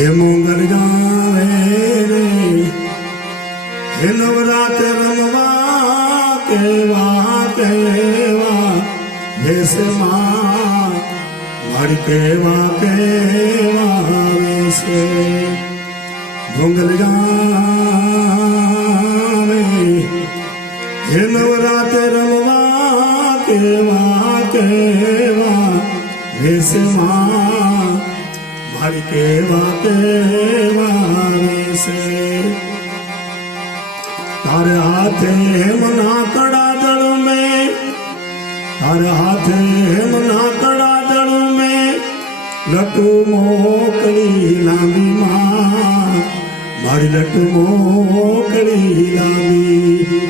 હે મોંગલ ગાવે રે હે નવરાત્ર રમવા કેવા કેવા વેશમાં મારી કેવા કેવા વેશે મોંગલ ગાવે હે નવરાત્ર રમવા કેવા કેવા વેશમાં મારી કેવા કેવા છે તારે હાથે હેમના કડા દળ મે તારે હાથે હેમના કડા દળ મે લટુ મોકળી લાંબી માં મારી લટુ મોકળી લાંબી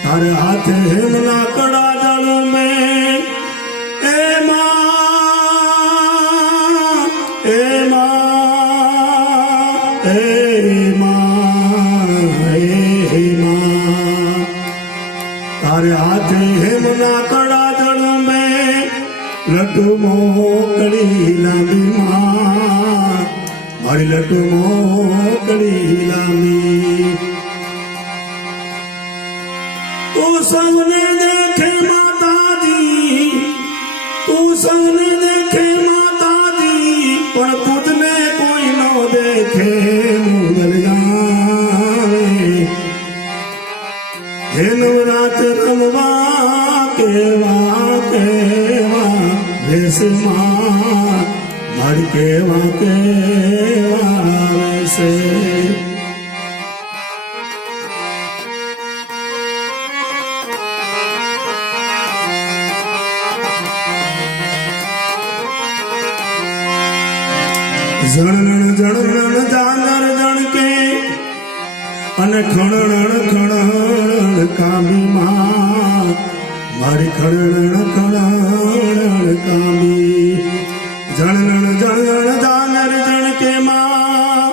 તારે હાથે હેમના કડા દળ મેં તારે હાથે હેમના કડા જળ મેં લટુ મોકળી લાંબી માં. મારી લટુ મોકળી લાંબી. તું સૌને દેખે માતાજી, તું સૌને નવરાત રમવા કેવા કેવા વેશમાં મારી કેવા કેવા જણ જણ જણ જાનર જણકે અને ખણણ ખણણ કામી માં મારી ખણણ ખણણ કામી. જણણ જણણ જાનર જણકે માં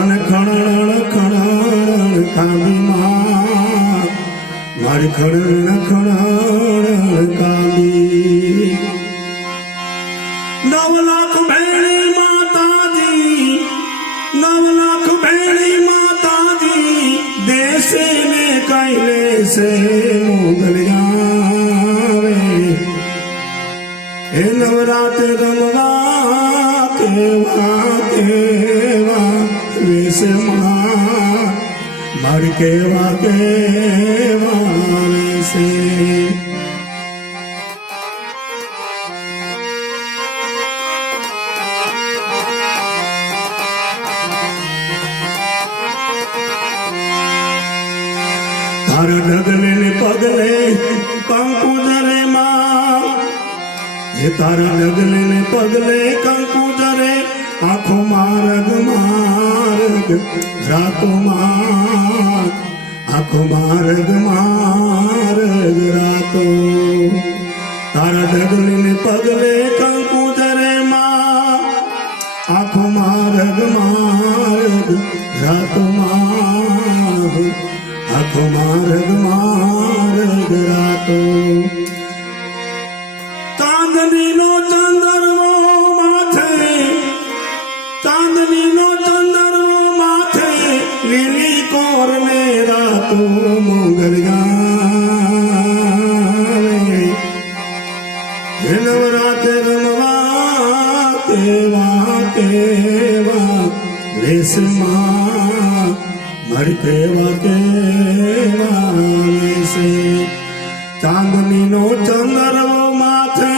અને ખણણ ખણણ કામી માં મારી ખણણ ખણણ કામી. નવ લાખ ભેણી માતાજી, નવ લાખ ભેણી દેશે ને કઈ લેશે મોગલ ગાવે હે નવરાત રમવા કેવા કેવા વેશમાં મારી કેવા કેવા વેશે તારા ડગલે ને પગલે કંકુ ધરે માં. એ તારા ડગલે ને પગલે કંકુ ધરે આખો માર્ગ માર્ગ, રાતો માર્ગ, આખો માર્ગ માર્ગ, રાતો. તારા ડગલે ને પગલે કંકુ માર્ગ માર્ગ રાતો ચાંદની નો ચંદરવો માથે ચાંદની નો ચંદરવો માથે લીલી કોર મે રાતો મોગલ ગાવે નવરાત રમવા કેવા કેવા વેશમાં મારી કેવા ચાંદની નો ચંદરવો માથે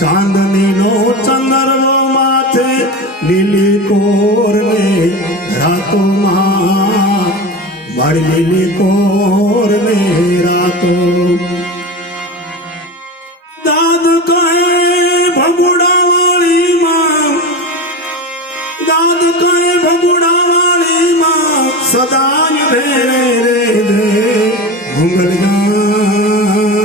ચાંદની નો ચંદરવો માથે, લીલી કોર ને રાતોમાં મારી લીલી કોર ને રાતો દાદ કહે ભગુડા વાળી માં દાદ કહે માં ભેરે ઘુંગલ ગાવે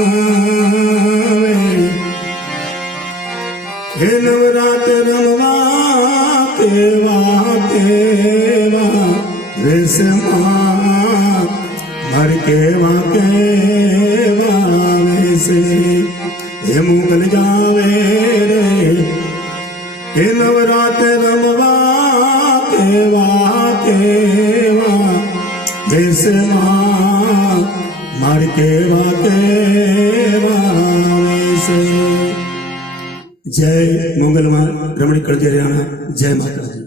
હે નવરાત રમવા કેવા કેવા વેશમાં મારી કેવા કેવા વેશે હે મુગલ જાવે રે હે નવરાત રમવા કેવા દેશમાં મારે કેવા કેવા જય મંગલમાં રમણી કળજરિયાણા જય માતાજી.